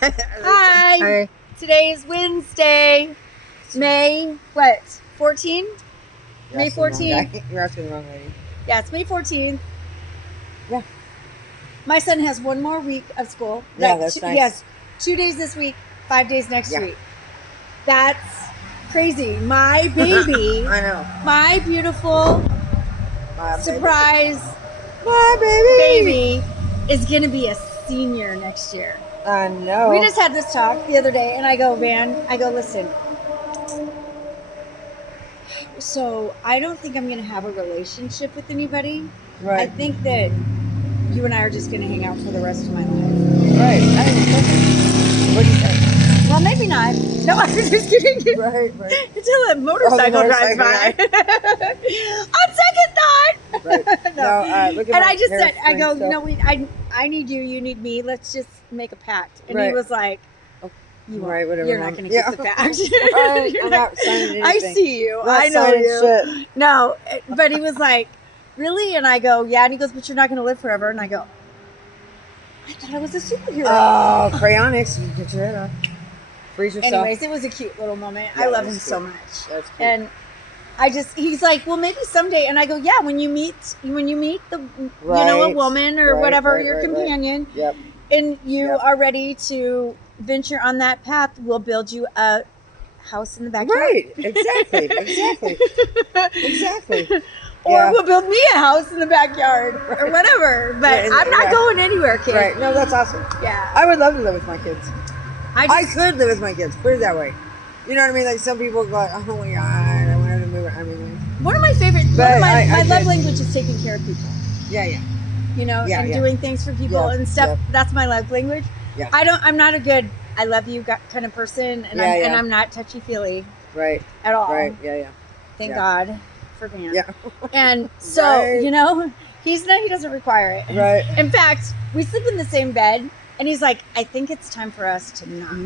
Hi. Hi. Today is Wednesday, May, what, 14? May 14th. You're asking the wrong lady. Yeah, it's May 14th. Yeah. My son has one more week of school. Yeah, that's nice. He has 2 days this week, 5 days next Yeah. week. That's crazy. My baby, I know. my beautiful My surprise baby. baby is going to be a senior next year. I know. We just had this talk the other day, and I go, listen. So I don't think I'm going to have a relationship with anybody. Right. I think that you and I are just going to hang out for the rest of my life. Right. What do you think? Well, maybe not. No, I'm just kidding. Right. Until a motorcycle drives by. On second thought. Right. No. Look at And my I just hair said, I go, stuff. I need you, you need me. Let's just make a pact. And he Right. was like, you Right, won't. whatever, You're not Mom. going to keep the pact. Right. You're I'm not- not signing I anything. see you. Not I know signing you. shit. No, but he was like, really? And I go, yeah. And he goes, but you're not going to live forever. And I go, I thought I was a superhero. Oh, cryonics. You get your head off. Freeze yourself. Anyways, it was a cute little moment. Yeah, I love that's him so cute. much. That's cute. And he's like, well, maybe someday. And I go, yeah, when you meet the, a Right. woman or Right, whatever, right, your right, right. companion, Yep. and you Yep. are ready to venture on that path, we'll build you a house in the backyard. Right. Exactly. Or Yeah. we'll build me a house in the backyard or whatever. But Yeah, I'm not yeah. going anywhere, kid. Right. No, that's awesome. Yeah. I would love to live with my kids. I I just, could live with my kids. Put it that way. You know what I mean? Like some people go, oh my god, I want to move. I mean, one of my favorite, But my I love could- language is taking care of people. yeah. You know, Yeah, and yeah. doing things for people Yeah, and stuff. yeah. That's my love language. Yeah. I'm not a good I love you kind of person, and Yeah. I'm not touchy feely Right. at all. Right. Yeah. Thank Yeah. God for Van. Yeah. And so Right. he doesn't require it. Right. In fact, we sleep in the same bed, and he's like, I think it's time for us to not.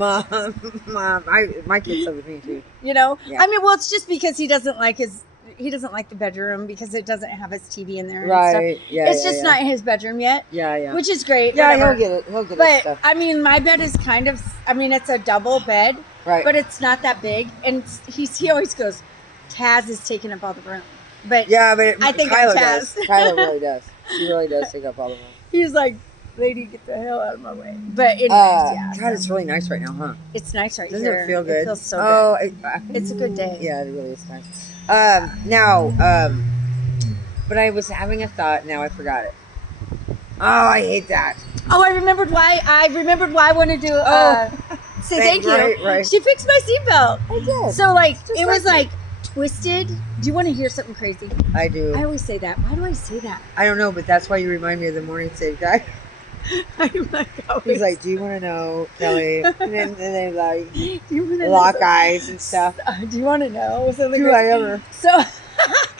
Mom. My kids live with me too. You know, Yeah. I mean, well, it's just because he doesn't like the bedroom because it doesn't have his TV in there. And Right. stuff. Yeah. It's just not his bedroom yet, Yeah. which is great. Yeah. whatever. He'll get it. He'll get his But stuff. I mean, my bed is it's a double bed, Right. but it's not that big. And he always goes, Taz is taking up all the room. But yeah, but I think Kyla I'm does. Taz. Kyla really does. She really does take up all the room. he's like, lady, get the hell out of my way. But anyways, yeah. God, it's really nice right now, huh? It's nice right Doesn't here. it feel good? It feels so Oh, good. It's a good day. Yeah, it really is nice. But I was having a thought. Now I forgot it. Oh, I hate that. Oh, I remembered why I wanted to say thank you. Right. She fixed my seatbelt. I did. So like Just it was like like twisted. Do you want to hear something crazy? I do. I always say that. Why do I say that? I don't know, but that's why you remind me of the morning save guy. I'm like, He's like, "Do you want to know, Kelly?" And then like do you want to lock eyes and stuff. Do you want to know something? Do I ever? So,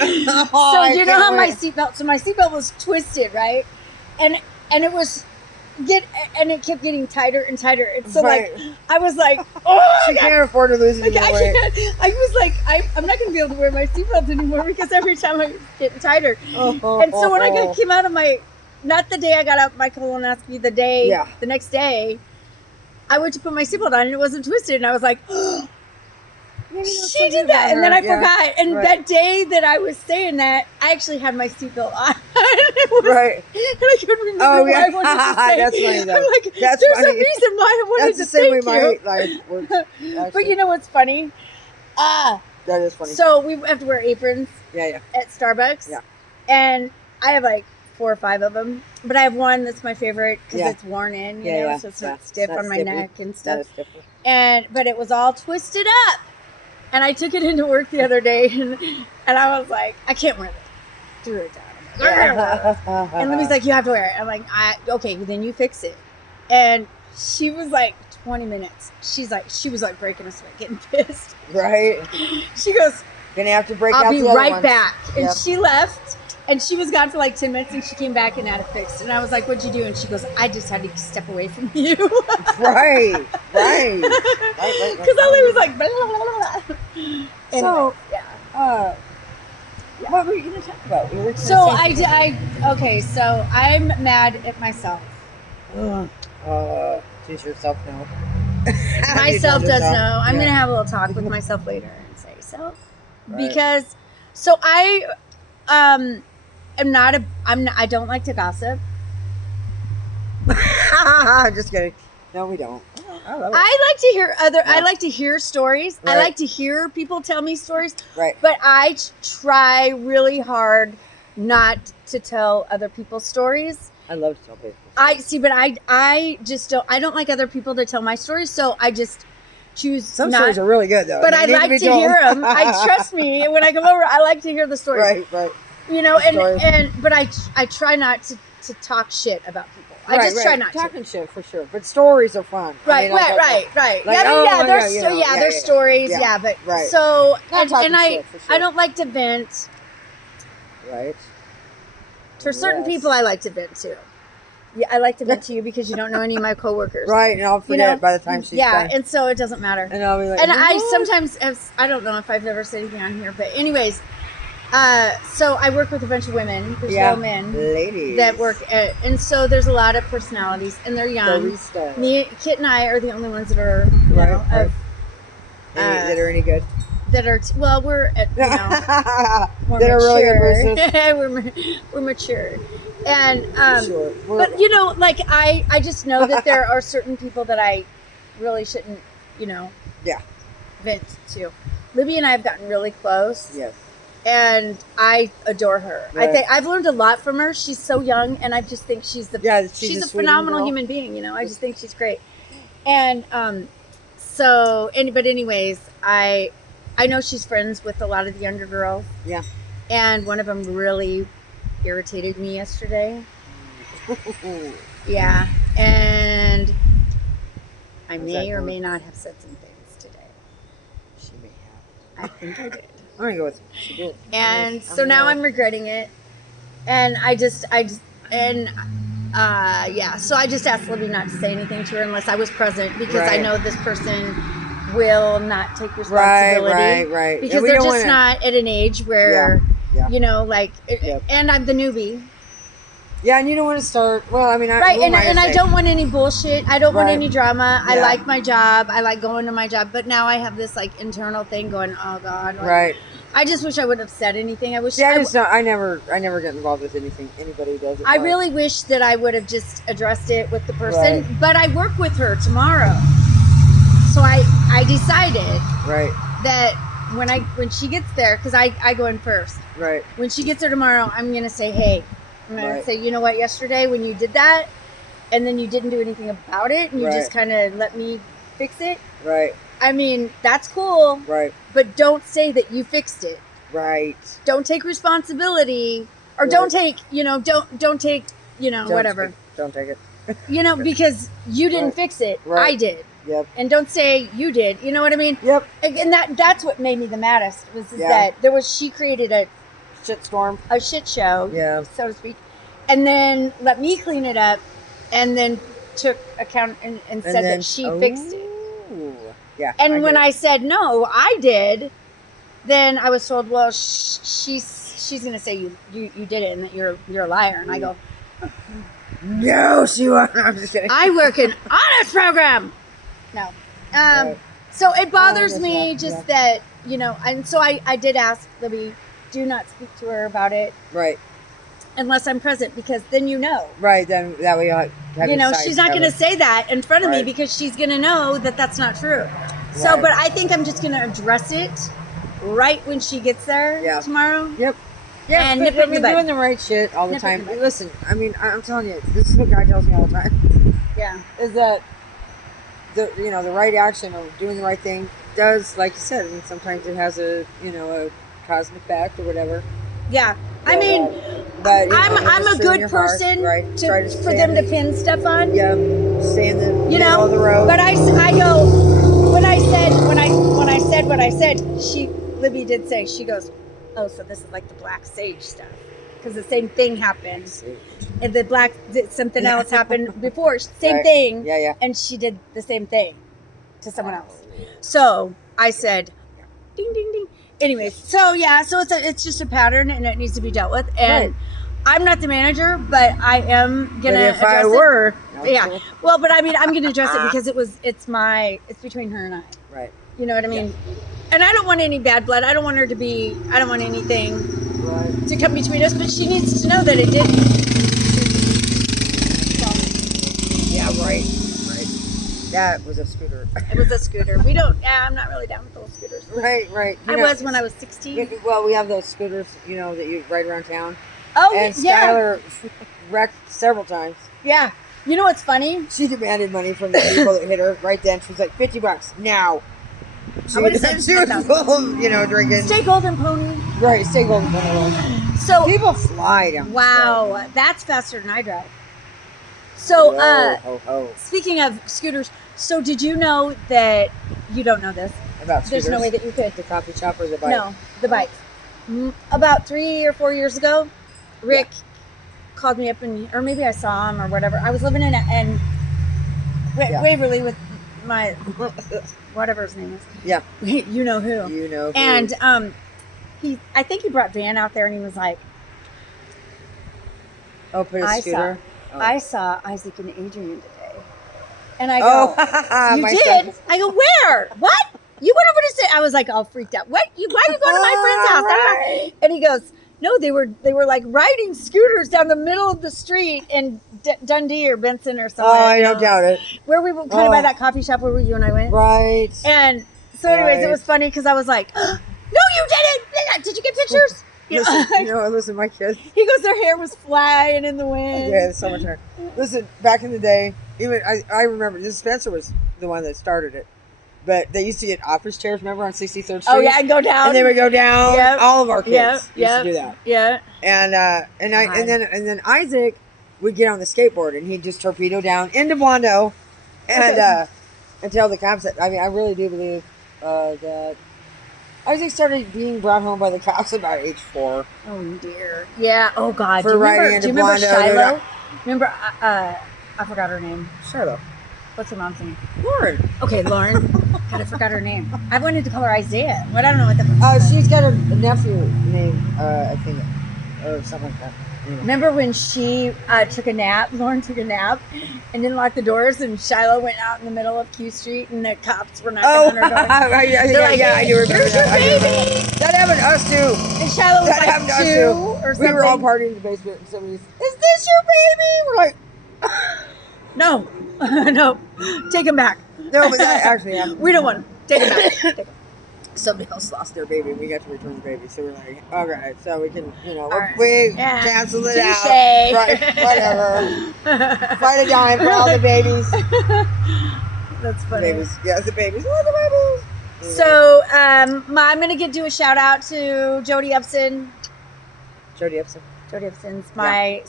Oh, so I do you know can't how my wait. seatbelt? So my seatbelt was twisted, right? And it was it kept getting tighter and tighter. And so Right. like I was like, oh, She can't afford to lose any Like, more I weight. can't. I was like, I'm not going to be able to wear my seatbelt anymore because every time I was getting tighter. And so when I came out of not the day I got out my colonoscopy, the next day, I went to put my seatbelt on and it wasn't twisted. And I was like, oh, she did that. And then I forgot. And Right. that day that I was saying that, I actually had my seatbelt on. Right. And I couldn't remember Oh, what yeah. I wanted to say. That's funny, though. I'm like, That's there's a funny. reason why I wanted That's to the same way thank my you. life works. But you know what's funny? That is funny. So we have to wear aprons Yeah. at Starbucks. Yeah. And I have like 4 or 5 of them. But I have one that's my favorite because Yeah. it's worn in, you Yeah, know, yeah. so it's Yeah. not stiff It's not on my stiffy. neck and That stuff. is different. But it was all twisted up. And I took it into work the other day and I was like, I can't wear this. Threw it down. I'm like, "I can't wear it." And Libby's like, you have to wear it. I'm like, okay, well, then you fix it. And she was like 20 minutes. She was like breaking a sweat, getting pissed. Right. She goes, Gonna have to break out I'll be the other right ones. back. And Yep. she left and she was gone for like 10 minutes and she came back and had it fixed. And I was like, what'd you do? And she goes, I just had to step away from you. Right. Because Ollie was like, blah, blah, blah, blah. So, yeah. what were you going to talk about? You were So okay, so I'm mad at myself. Does yourself know? Myself You does told know. yourself? I'm Yeah. gonna have a little talk with myself later and say so, Right. because so I am not a I don't like to gossip. Just kidding. No, we don't. I love it. I like to hear I Yeah. like to hear stories. I Right. like to hear people tell me stories, Right. but I try really hard not to tell other people's stories. I love to tell people. But I just don't. I don't like other people to tell my stories, so I just choose Some not. stories are really good though. But and I they need like be to told. hear them. I trust me. When I come over, I like to hear the stories. Right, right. You know, Stories. but I try not to talk shit about people. I Right, just right. try not to. Talking shit for sure, but stories are fun. I Right, mean, like, right. Like, yeah, I mean, oh, yeah, yeah, there's you know, yeah, there's yeah. stories, Yeah, yeah, but right. so Not talking and I shit, for sure. I don't like to vent. Right. For certain Yes. people, I like to vent too. Yeah, I like to vent to you because you don't know any of my coworkers. Right, and I'll forget know, by the time she's yeah, done. and so it doesn't matter. And I'll be like, And I "What?" sometimes I don't know if I've ever said anything on here, but anyways, so I work with a bunch of women. There's no men ladies that work at, and so there's a lot of personalities, and they're young. barista. Me, Kit, and I are the only ones that are you Right, know, right. of, That are any good? that are well, we're at, you know, more That are really good mature. baristas. we're mature, and Sure. but you know, like I just know that there are certain people that I really shouldn't, you know, Yeah. vent to. Libby and I have gotten really close, Yes. and I adore her. I Right. think I've learned a lot from her. She's so young, and I just think she's Yeah, she's a a sweet phenomenal girl. human being. You know, I just think she's great. And so but anyways, I know she's friends with a lot of the younger girls. Yeah. And one of them really irritated me yesterday. Yeah, and I Was may that or her? may not have said some things today. She may have. I think I did. I'm gonna go with she did. And so now I'm regretting it. And yeah, so I just asked Libby not to say anything to her unless I was present, because I Right. know this person will not take Right, responsibility. right. Because And we they're don't just wanna- not at an age where, Yeah. you know, like, Yep. and I'm the newbie. Yeah, and you don't want to start. Well, I mean, Right, who am and to I say? don't want any bullshit. I don't want Right. any drama. I Yeah. like my job. I like going to my job. But now I have this, like, internal thing going, oh, God. Like, Right. I just wish I would have said anything. I wish See, I never get involved with anything anybody does. I really wish that I would have just addressed it with the person. Right. But I work with her tomorrow. So I decided Right, that when she gets there, because I go in first. right, When she gets there tomorrow, I'm going to say, hey, I'm going Right. to say, you know what, yesterday when you did that, and then you didn't do anything about it, and you Right. just kind of let me fix it. right, I mean, that's cool, right, but don't say that you fixed it. right. Don't take responsibility, or Right. don't take, don't take, whatever. Don't take it. Because you didn't Right. fix it. Right. I did. Yep. And don't say you did. You know what I mean? Yep. And that's what made me the maddest was Yeah. that she created a Shitstorm. shit show, Yeah. so to speak, and then let me clean it up, and then took account and said that she fixed it. Ooh. Yeah. And when get it. I said no, I did, then I was told, well, she's going to say you did it and that you're a liar. And I go, No, she won't. I'm just kidding. I work in honest program. No. Right. So it bothers guess me not, just that, and so I did ask Libby, do not speak to her about it Right. unless I'm present, because then Right. Then that way you'll have your sides she's not going to covered. say that in front of me Right. because she's going to know that that's not true. So, Right. but I think I'm just going to address it right when she gets there Yeah. tomorrow. Yep. Yeah, And but, nip it in I the mean, bud. doing the right shit all the Nip it in time. the bud. Listen, I mean, I'm telling you, this is what God tells me all the time. Yeah. Is that the right action or doing the right thing does, like you said, I mean, sometimes it has a cause and effect or whatever. Yeah. I mean, But I'm a in good your heart, person right? Try to for stay them in to the- pin stuff on. Yeah, stay in the You middle know, of the road. but I go, when I said what I said, Libby did say, she goes, oh, so this is like the black sage stuff. Because the same thing happened. And something else happened before. Same Right. thing. Yeah. And she did the same thing to someone else. So I said, ding, ding, ding. Anyways, so it's just a pattern and it needs to be dealt with. And Right. I'm not the manager, but I am But going to if I address it. were, now. Yeah. Well, but I mean, I'm going to address it because it's between her and I. Right. You know what I mean? And I don't want any bad blood. I don't want anything Right. to come between us, but she needs to know that it didn't. Yeah, right. Right. That was a scooter. It was a scooter. I'm not really down with those scooters. Right. I was when I was 16. Well, we have those scooters, that you ride around town. Oh, And yeah. Skylar wrecked several times. Yeah. You know what's funny? She demanded money from the people that hit her right then. She was like, $50 now. She, I would've said she was 10,000. full of, drinking. Stay golden pony. Right, stay golden. Pony. So, People fly down. wow, that's faster than I drive. So, Ho, ho. speaking of scooters, so did you know that you don't know this? About There's no way that you could. the coffee shop or the bike. No, the bike. About 3 or 4 years ago, Rick called me up or maybe I saw him or whatever. I was living in Waverly with my whatever his name is. Yeah. You know who. You know. Who. And I think he brought Van out there and he was like, put a I scooter. I saw Isaac and Adrian today. And I go, you my did? son. I go, where? What? You went over to say, I was like all freaked out. What? Why are you going to my friend's house? Right. And he goes, no, they were like riding scooters down the middle of the street in Dundee or Benson or somewhere. Oh, I don't doubt it. Where we were kind of by that coffee shop where you and I went. Right. And so anyways, it Right. was funny because I was like, no, you didn't. Did you get pictures? Listen, my kids. He goes, their hair was flying in the wind. Yeah, there's so much hair. Listen, back in the day, even I remember this. Spencer was the one that started it, but they used to get office chairs. Remember on 63rd Street? Oh yeah, and go down. And they would go down. Yep. All of our kids used Yep. to do that. Yeah. And then Isaac would get on the skateboard and he'd just torpedo down into Blondo, and tell the cops that. I mean, I really do believe that Isaac started being brought home by the cops about age 4. Oh dear. Yeah. Oh God. For do you remember, riding into do you remember Blondo, Shiloh? Remember? I forgot her name. Shiloh. What's her mom's name? Lauren. Okay, Lauren. God, I forgot her name. I wanted to call her Isaiah. But I don't know what the. She's got a nephew named I think, or something like that. Anyway. Remember when she took a nap? Lauren took a nap and didn't lock the doors, and Shiloh went out in the middle of Q Street, and the cops were knocking on her door. I do remember "Here's your that. baby!" That happened to us too. And Shiloh was That happened to like us 2 too. or something. We were all partying in the basement, and somebody's, "Is this your baby?" We're like, No, no, take him back. "No," but that actually happened. We don't want him. Take him back. Take him. Somebody else lost their baby, and we got to return the baby. So we're like, "Okay, so we can, right. we Yeah. cancel it Touche. out, right? Whatever. Fight a dime for all the babies." That's funny. Babies, yeah, the babies. Where are the babies? So, I'm gonna do a shout out to Jody Upson. Jody Epson. Jody Upson's my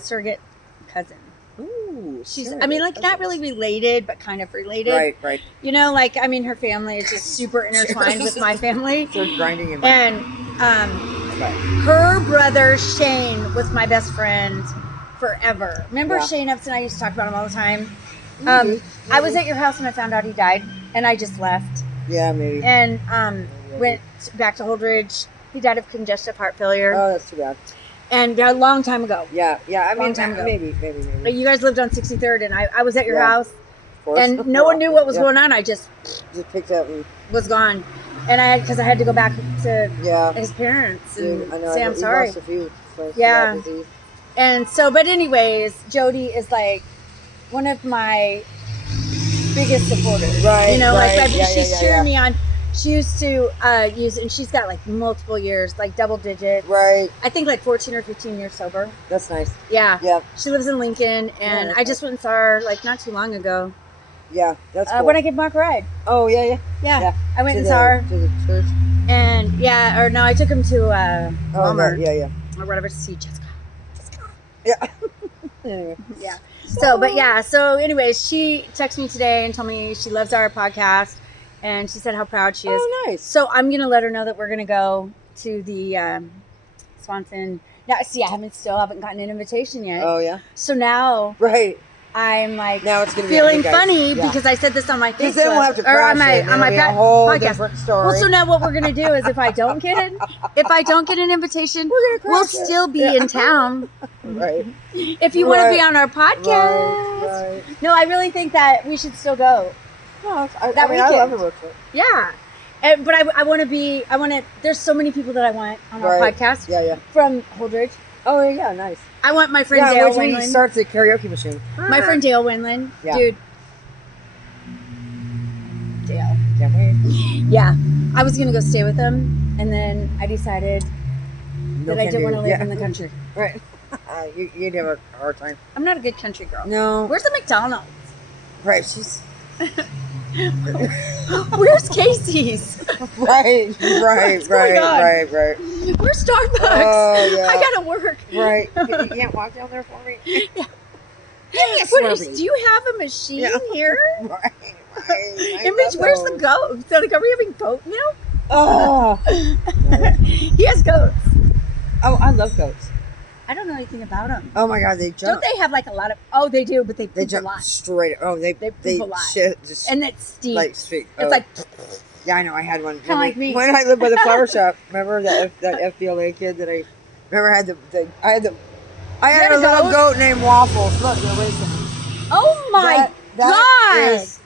surrogate cousin. Ooh, She's, sure, I mean, like that's not really related, but kind of related. Right. You know, like I mean, her family is just super intertwined with my family. They're grinding in my And her brother Shane was my best friend forever. Remember Yeah. Shane Upson? I used to talk about him all the time. Mm-hmm. I was at your house when I found out he died, and I just left Yeah, maybe. and went back to Holdridge. He died of congestive heart failure, Oh, that's too bad. and a long time ago. Yeah. I Long mean, time ago. maybe. You guys lived on 63rd, and I was at your Yeah. house, Of course. and no one knew what was Yeah. going on. I just Just picked up and was gone, and because I had to go back to yeah. his parents and Dude, I know. say I'm we sorry. lost a few friends to Yeah. that disease. And so, but anyways, Jody is like one of my biggest supporters. Right, You know, right. like Yeah, she's yeah, cheering yeah. me on. She used to use, and she's got like multiple years, like double digits. Right. I think like 14 or 15 years sober. That's nice. Yeah. Yeah. She lives in Lincoln, and that's I just went and saw her like not too long ago Yeah. That's cool. when I gave Mark a ride. Oh, yeah. Yeah. Yeah. I went To and the- saw her, to the church. and I took him to Oh, Walmart yeah. or whatever to see Jessica. Yeah. Anyway. Yeah. So anyways, she texted me today and told me she loves our podcast, and she said how proud she is. Oh, nice. So I'm gonna let her know that we're gonna go to the Swanson. Now, see, I haven't gotten an invitation yet. Oh, yeah. So now Right. I'm like Now it's gonna be feeling you guys. funny Yeah. because I said this on my Facebook Because then we'll have to or crash on my it, and on my it'll be a pa- whole podcast. different story. Well, so now what we're gonna do is if I don't get an invitation, We're gonna we'll crash it. still be Yeah. in town. Right. If you want to Right. be on our podcast, Right. no, I really think that we should still go. No, I That mean, I weekend. love a road trip. Yeah. But I want to, there's so many people that I want on our Right. podcast Yeah, yeah. from Holdridge. Oh, yeah, nice. I want my friend Yeah, Dale which when he Winland. starts the karaoke machine. My friend Dale Winland. Yeah. Dude. Dale. Can't wait. Yeah. I was going to go stay with him, and then I decided No that I can didn't do. want to live Yeah. in the country. Right. You'd have a hard time. I'm not a good country girl. No. Where's the McDonald's? Right. She's. Where's Casey's? Right. going Right. on? Right. Where's Starbucks? Oh, yeah. I gotta work. Right. You can't walk down there for me? Yeah. Give me a What is, Slurpee. do you have a machine Yeah. here? Right. I Image, love where's the those. goat? So like, are we having goat milk? Oh. He has goats. Oh, I love goats. I don't know anything about them. Oh my God, they jump. Don't they have like a lot of? Oh, they do, but they They poop a jump lot, straight. Oh, they They poop they a lot. shit just and it's steep. like straight. it's oh. like Yeah, I know. I had one. Kinda like me. When I lived by the flower shop, remember that FBLA kid that I remember had I had had a a little goat? goat named Waffles. Look, they're racing. oh my god! is-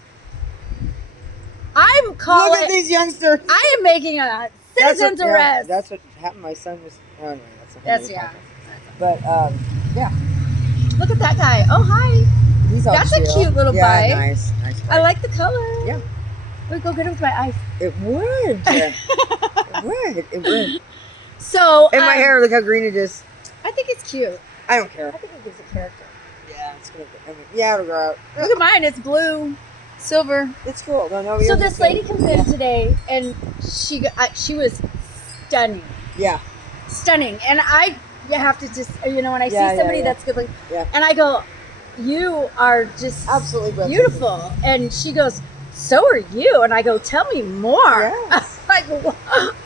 I'm calling. Look at these youngsters. I am making a citizen's arrest. That's what happened. My son was. Oh, anyway, that's a whole That's other yeah. podcast. But yeah, Look at that guy. Oh hi. he's all That's a chill. cute little yeah, bike. Nice. I like the color. Yeah. Let me go get it with my eyes. It would. It would. It would. So And my hair, look how green it is. I think it's cute. I don't care. I think it gives a character. Yeah, it's gonna. I mean, yeah, it'll grow out. Look at mine. It's blue, silver. It's cool. No, no. So yours this is lady good. comes in today, and she was stunning, Yeah. stunning. And you have to just when I Yeah, see yeah, somebody yeah. that's good looking, Yeah. and I go, you are just Absolutely breathtaking. beautiful. And she goes, so are you. And I go, tell me more. Yes. Like,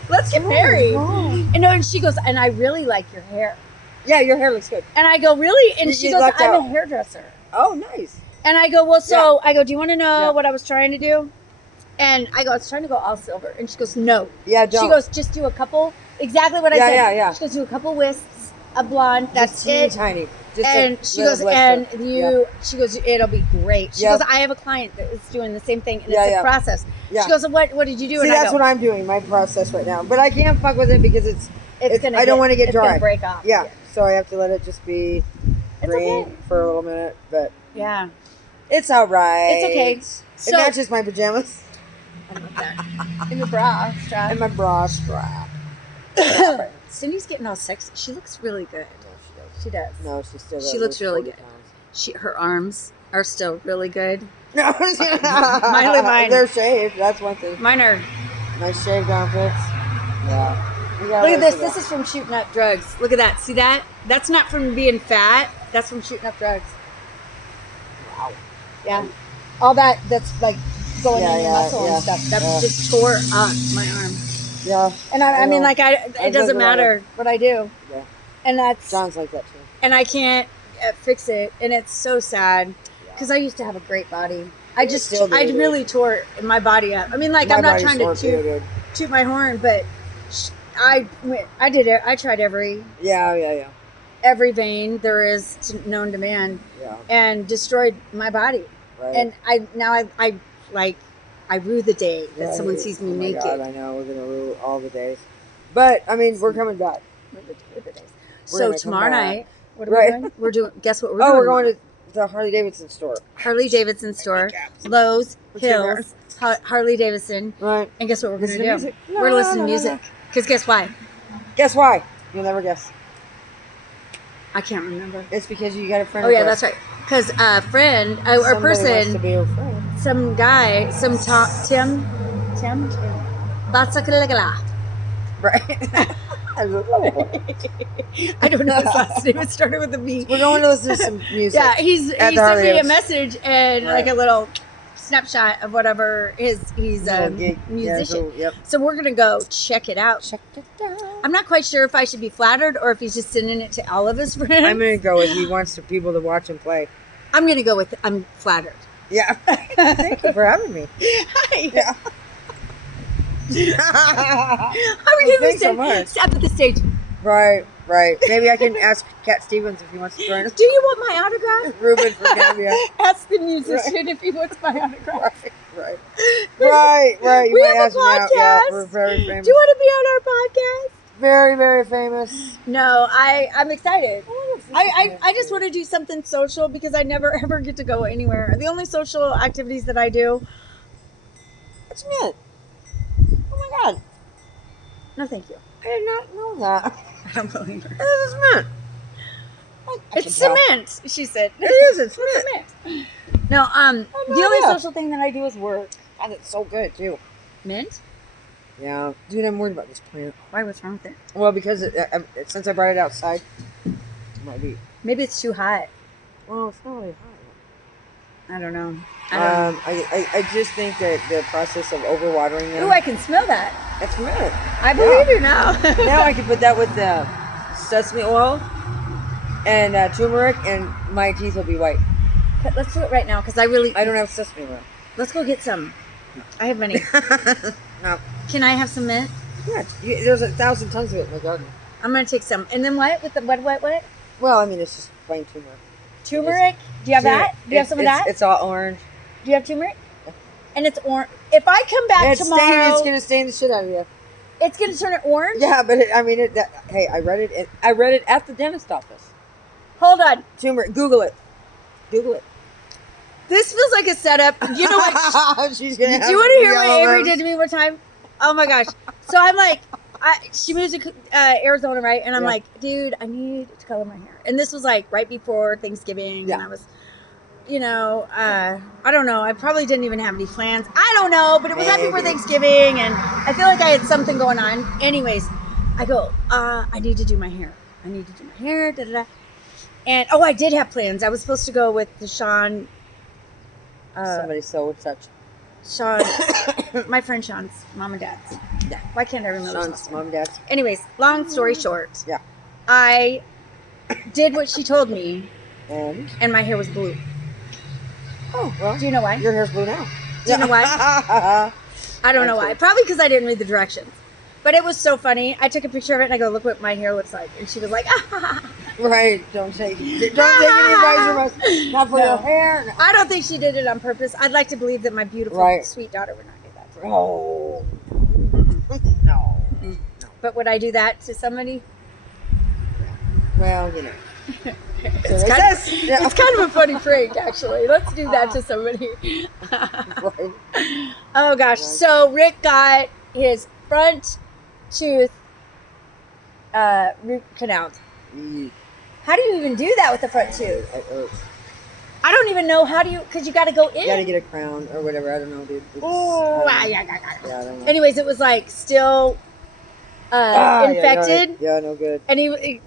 let's get married. And she goes, and I really like your hair. Yeah, your hair looks good. And I go, really? And You- she you goes, lucked I'm a out. Oh, hairdresser. nice. And I go, well, so I go, do you want to know Yeah. what I was trying to do? And I go, I was trying to go all silver. And she goes, no. Yeah, don't. She goes, just do a couple. Exactly what I Yeah, said. yeah, yeah. She goes, do a couple wisps, a blonde. That's Just teeny it. tiny. Just And a she little goes, blister. and Yeah. she goes, it'll be great. She Yep. goes, I have a client that is doing the same thing, and Yeah, it's yeah. a process. Yeah. She goes, what did you do? See, and I that's go, what I'm doing, my process right now. But I can't fuck with it because it's gonna I don't want to get it's gonna dry. break off. Yeah, so I have to let it just be It's green okay. for a little minute. But Yeah. it's all right. It's okay. It So matches my pajamas I love that. In your bra strap. and my bra strap. Cindy's getting all sexy. She looks really good. She does. No, she still. She looks really 40 good. pounds. Her arms are still really good. No, Mine. They're shaved. That's one thing. Mine are. Nice shaved armpits. Yeah. We got Look at this. most of This is from shooting up drugs. Look at that. See that? That's not from being fat. That's from shooting up drugs. Wow. Yeah. All that's like going Yeah, in your yeah, muscle yeah, and stuff. That yeah. just tore up my arm. Yeah. And I mean, know. like it I doesn't live matter what I do. Yeah. And that's Sounds like that too. and I can't fix it, and it's so sad because I used to have a great body. I just still do, I dude. really tore my body up. I mean, like My I'm not body's trying to sore too, dude. toot my horn, but I did it. I tried Yeah. every vein there is known to man, Yeah. and destroyed my body. Right. And I rue the day that Right. someone sees me Oh my naked. God, I know we're gonna rule all the days, but I mean we're coming back. Rue the days. We're So gonna come tomorrow back. night, what are Right. we doing? We're doing. Guess what we're doing? Oh, we're going to the Harley Davidson store. Harley Davidson store, Caps. Lowe's, What's your Hills, Harley Davidson, Right. and guess what we're Listen gonna to do? music. We're La, listening la, to la, music. Because guess why? Guess why? You'll never guess. I can't remember. It's because you got a friend. Oh yeah, that's right. Because a friend, or Somebody wants to person, be your friend. some guy, Tim, Batsakalagala. Right. I don't know his last name. It started with a V. We're going to listen to some music. Yeah, he the sent Harley me a Davidson. message and like Right. a little snapshot of whatever he's a Little gig. Yeah, musician. so, yep. So we're gonna go check it out. Check it out. I'm not quite sure if I should be flattered or if he's just sending it to all of his friends. I'm gonna go with he wants people to watch him play. I'm gonna go with I'm flattered. Yeah. Thank you for having me. Hi. Yeah. How are you Thanks so gonna much. step at the stage? Right. Maybe I can ask Cat Stevens if he wants to join us. Do you want my autograph? Ruben from Gambia. Ask the musician if he wants my autograph. Right. You We might have ask a me out. Yeah, podcast. we're very Do famous. you want to be on our podcast? Very, very famous. No, I'm excited. I just want to do something social because I never ever get to go anywhere. The only social activities that I do. What's mint? Oh my god. No, thank you. I did not know that. I don't believe her. This is mint. It's cement, she said. It is. It's mint. Cement. No, the only social thing that I do is work. God, it's so good too. Mint? Yeah, dude, I'm worried about this plant. Why? What's wrong with it? Well, because since I brought it outside, it might be. Maybe it's too hot. Well, it's not really hot. I don't know. I don't know. I just think that the process of overwatering them. Ooh, I can smell that. That's mint. I believe you now. Now I can put that with the sesame oil and turmeric, and my teeth will be white. Let's do it right now because I don't have sesame oil. Let's go get some. I have money. No. Can I have some mint? Yeah, there's 1,000 tons of it in the garden. I'm gonna take some. And then what? With the what? Well, I mean, it's just plain turmeric. Turmeric? Do you have that? Do you have some of that? It's all orange. Do you have turmeric? And it's orange. If I come back tomorrow, it's gonna stain the shit out of you. it's gonna turn it orange. Yeah, but hey, I read it. I read it at the dentist office. Hold on. Turmeric. Google it. This feels like a setup. You know what? She's gonna. Do you want to hear what Avery did to me one time? Oh my gosh. So I'm like, she moved to Arizona, right? And I'm like, dude, I need to color my hair. And this was like right before Thanksgiving. Yeah. And I was, I don't know. I probably didn't even have any plans. I don't know, but it was right before Thanksgiving. And I feel like I had something going on. Anyways, I go, I need to do my hair. Da, da, da. And, I did have plans. I was supposed to go with the Sean, Somebody so such. my friend Sean's mom and dad's. Yeah. Why can't I remember? Sean's mom and dad's. Anyways, long story short. Yeah. I did what she told me, And my hair was blue. oh well, Do you know why? your hair's blue now. Do you know why? I don't know why. Probably because I didn't read the directions. But it was so funny. I took a picture of it and I go, look what my hair looks like. And she was like, Right. Don't take any advice from us. Not for your hair. No. I don't think she did it on purpose. I'd like to believe that my beautiful, sweet daughter would not do that. To me. Oh. No. But would I do that to somebody? Well, It's kind of a funny prank, actually. Let's do that to somebody. Right. Oh, gosh. So Rick got his front tooth root canaled. How do you even do that with the front tooth? It hurts. I don't even know how do you, because you got to go in. You gotta get a crown or whatever. I don't know, dude. I don't know. Anyways, it was like still infected. Yeah, no good. And he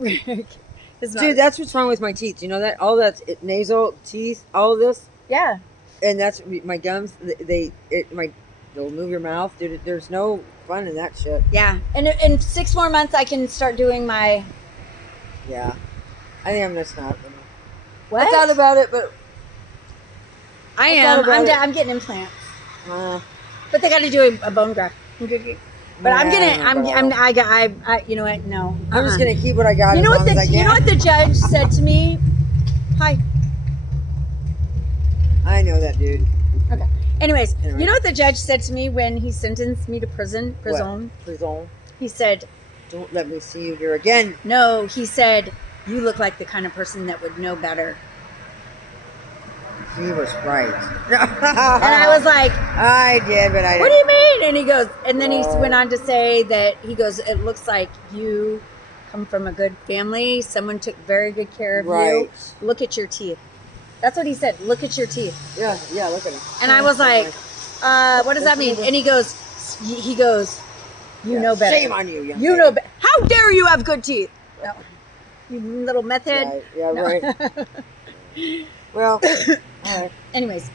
Dude, that's what's wrong with my teeth. You know that? All that's nasal teeth, all of this. Yeah. And that's my gums. They'll move your mouth, dude. There's no fun in that shit. Yeah. And in 6 more months, I can start doing my. Yeah. I think I'm gonna stop. What? I thought about it, but I am. I'm getting implants, but they got to do a bone graft. But I'm gonna. I. You know what? No. I'm just gonna keep what I got. You know as what? long as I You know can. what the judge said to me? Hi. I know that, dude. Okay. Anyways, Anyway. you know what the judge said to me when he sentenced me to prison? Prison. He said, Don't let me see you here again. no, he said, you look like the kind of person that would know better. He was right. And I was like, I did, but I didn't. what do you mean? And he goes, and then he went on to say that, he goes, it looks like you come from a good family. Someone took very good care of you. Look at your teeth. That's what he said. Look at your teeth. Yeah, look at him. And I was like, what does that mean? And he goes, you know better. Shame on you, young You lady. know better. How dare you have good teeth? No. You little meth head. Yeah, No. right. Well, all right. Anyways,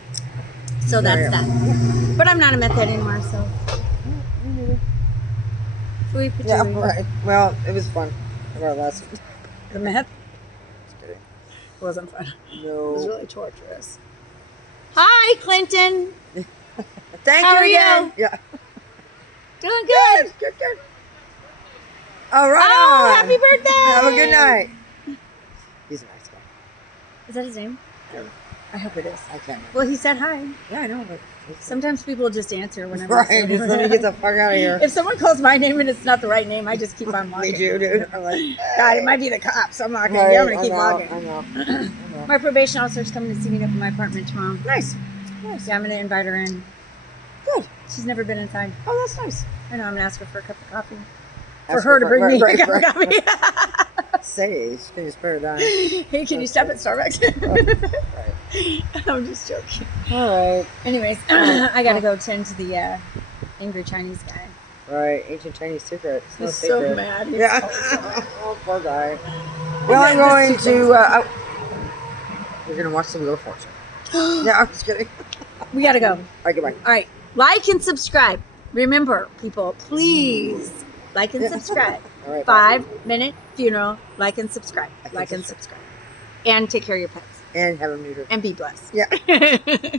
so that's that. But I'm not a meth head anymore, so. Sweet patootie. Yeah, right. Well, it was fun. Our lesson. The meth? Just kidding. wasn't fun. It was No. really torturous. Hi, Clinton. Thank How you are again. you? Yeah. Doing good. Good. All right. Oh, on. happy birthday. Have a good night. He's a nice guy. Is that his name? I don't know. I hope it is. I can't remember. Well, he said hi. Yeah, I know, but Sometimes people just answer when I'm right. Just let me get the fuck out of here. If someone calls my name and it's not the right name, I just keep on walking. Me too, dude. I'm like, God, it might be the cops. I'm not gonna. right, I'm gonna keep I walking. know. My probation officer's coming to see me up in my apartment tomorrow. Nice. Yeah, I'm gonna invite her in. Good. She's never been inside. Oh, that's nice. I know. I'm gonna ask her for a cup of coffee. For Ask her to bring me right, a cup of right. coffee. Say, she can just put it on. Hey, can you stop at Starbucks? I'm just joking. All right. Anyways, I gotta go tend to the angry Chinese guy. Right. Ancient Chinese secret. It's no He's secret. so mad. He's Yeah. so mad. Oh, poor guy. Well, I'm going to. We're gonna watch some Wheel of Fortune. No, I'm just kidding. We gotta go. All right, goodbye. All right, like and subscribe. Remember, people, please like and subscribe. All right. Bye. 5-minute funeral. Like and subscribe. Like and subscribe. And take care of your pets. And have a neuter. And be blessed. Yeah.